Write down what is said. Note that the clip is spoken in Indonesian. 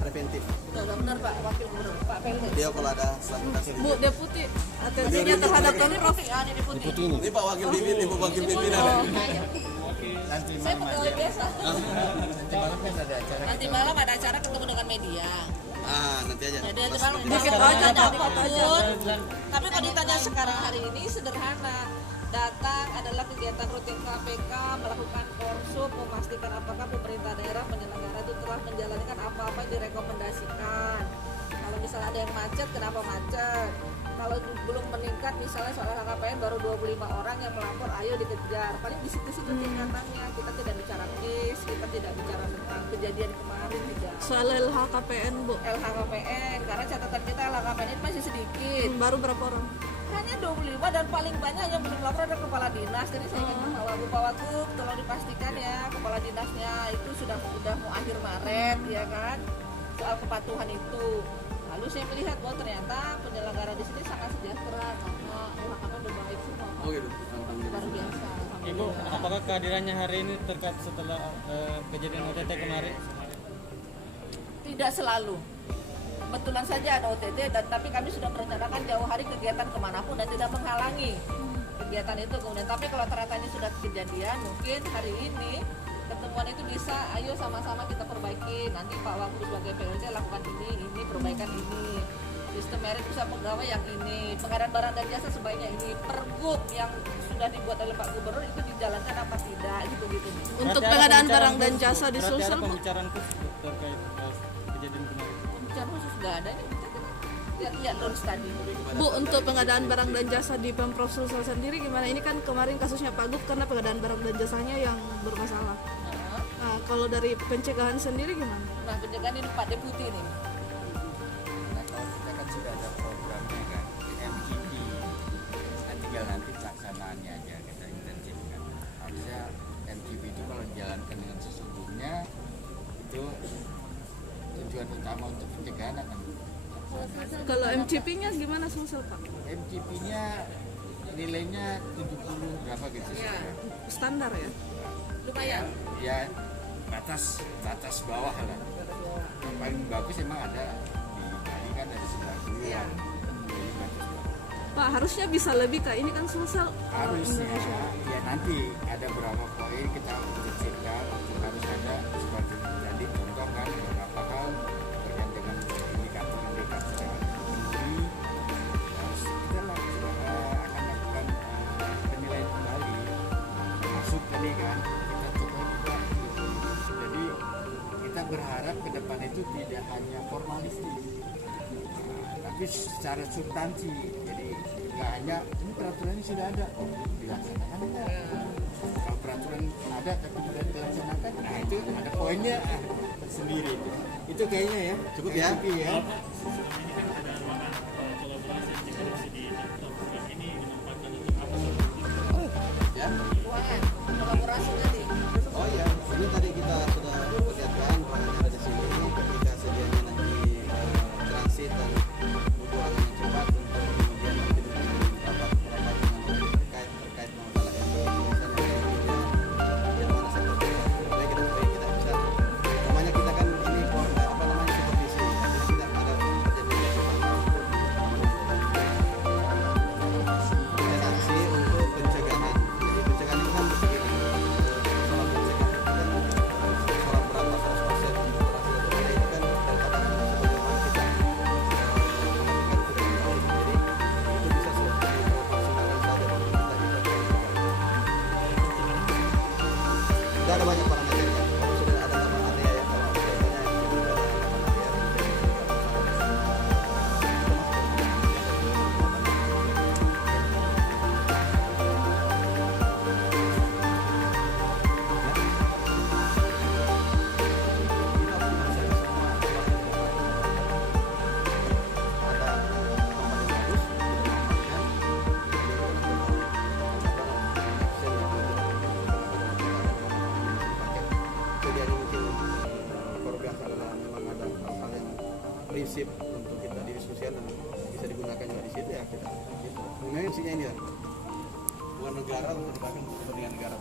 preventif. Udah benar Pak Wakil Gubernur, Pak PLT. Dia kalau ada sanitasi. Bu Deputi, atensinya terhadap Pemprov. Deputi. Ini Pak Wakil Pimpinan, Ibu Wakil Pimpinan. Nanti Saya malam pegawai aja. biasa. Nanti malam kan ada acara. Nanti malam ada acara ketemu dengan media. Nanti aja. Jadi nanti malam Dikit aja, Pak, apa aja. Tapi kalau ditanya sekarang hari ini sederhana. Datang adalah kegiatan rutin KPK melakukan korsum memastikan apakah pemerintah daerah penyelenggara itu telah menjalankan apa-apa yang direkomendasikan. Kalau misalnya ada yang macet, kenapa macet? Kalau belum meningkat misalnya soal LHKPN baru 25 orang yang melapor, ayo dikejar. Paling di situ-situ tingkatannya. Kita tidak bicara case, kita tidak bicara tentang kejadian kemarin tidak. Soal LHKPN, Bu. LHKPN, karena catatan kita LHKPN ini masih sedikit. Baru berapa orang? Hanya 25 dan paling banyak yang belum lapor ada kepala dinas. Jadi saya ingin Pak Wagub tolong dipastikan ya kepala dinasnya itu sudah mau akhir Maret ya kan soal kepatuhan itu. Lalu saya melihat bahwa ternyata penyelenggara di sini sangat sejahtera karena LHKPN udah baik semua. Oh gitu. Luar biasa. Ibu, apakah kehadirannya hari ini terkait setelah kejadian OTT kemarin? Tidak selalu. Kebetulan saja ada OTT tapi kami sudah merencanakan jauh hari kegiatan kemanapun dan tidak menghalangi kegiatan itu. Kemudian tapi kalau ternyata ini sudah kejadian, mungkin hari ini ketemuan itu bisa ayo sama-sama kita perbaiki. Nanti Pak Wagub sebagai PLT lakukan ini perbaikan ini. Sistem merit bisa pegawai yang ini, pengadaan barang dan jasa sebaiknya ini, pergub yang sudah dibuat oleh Pak Gubernur itu dijalankan apa tidak gitu-gitu. Untuk Berarti ada pengadaan pembicaraan barang dan khusus- jasa di berarti ada Sulsel, Bu. pembicaraan khusus terkait kejadian kemarin. Pembicaraan khusus nggak ada ini kita lihat dulu tadi. Bu, untuk pengadaan barang dan jasa di Pemprov Sulsel sendiri gimana? Ini kan kemarin kasusnya Pak Gub karena pengadaan barang dan jasanya yang bermasalah. Nah, kalau dari pencegahan sendiri gimana? Nah pencegahan ini Pak Deputi nih. Nah kalau kita kan sudah ada programnya kan, MGP. Nah tinggal nanti pelaksanaannya aja kita intensifkan. Harusnya MGP itu kalau dijalankan dengan sesungguhnya itu tujuan utama untuk pencegahan akan. Kalau MCP-nya gimana Sulsel, Pak? MGP-nya nilainya 70 berapa gitu sih? Ya. Standar ya? Lumayan. Ya batas bawah lah. Yang paling bagus emang ada di Bali kan ada 90. Iya. Jadi batas bawah. Pak, harusnya bisa lebih, Kak. Ini kan Sulsel Harusnya Indonesia. ya nanti ada beberapa poin kita ciptakan harus ada seperti tadi contoh kan beberapa hal berkaitan dengan indikator-indikator yang terpenuhi harus kita akan lakukan penilaian kembali termasuk tadi kan kita coba juga jadi kita berharap ke depan itu tidak hanya formalistis tapi secara substansi. Jadi nggak hanya ini peraturannya sudah ada, oh dilaksanakan enggak? Kalau peraturan ada tapi tidak dilaksanakan, nah itu ada poinnya tersendiri itu. Itu kayaknya ya. Cukup ya? Ya. Ya. Keuangan, kolaborasi tadi. Oh iya, ini tadi kita sudah perlihatkan ruangannya ada di sini. Ketika sedianya nanti transit dan butuh ruangan yang cepat untuk kemudian nanti rapat dengan terkait masalah ini. Misalnya kayak media yang mana sektor baik kita bisa. Namanya kita kan ini apa namanya supervisi, jadi tidak ada perjanjian ada sanksi untuk pencegahan. Jadi pencegahan itu kan begini. Soal pencegahan itu kan soal berapa 100% untuk operasi itu kan daripada sebagaimana kita melakukan tidak jadi itu bisa dimaksimalkan saja kalau kita tidak ada banyak parameternya. Kalau sudah ada gambar area ya, kalau biasanya yang itu ada prinsip untuk kita diskusikan dan bisa digunakan juga di situ ya kita. Memang intinya ini ya, bukan negara untuk kepentingan negara.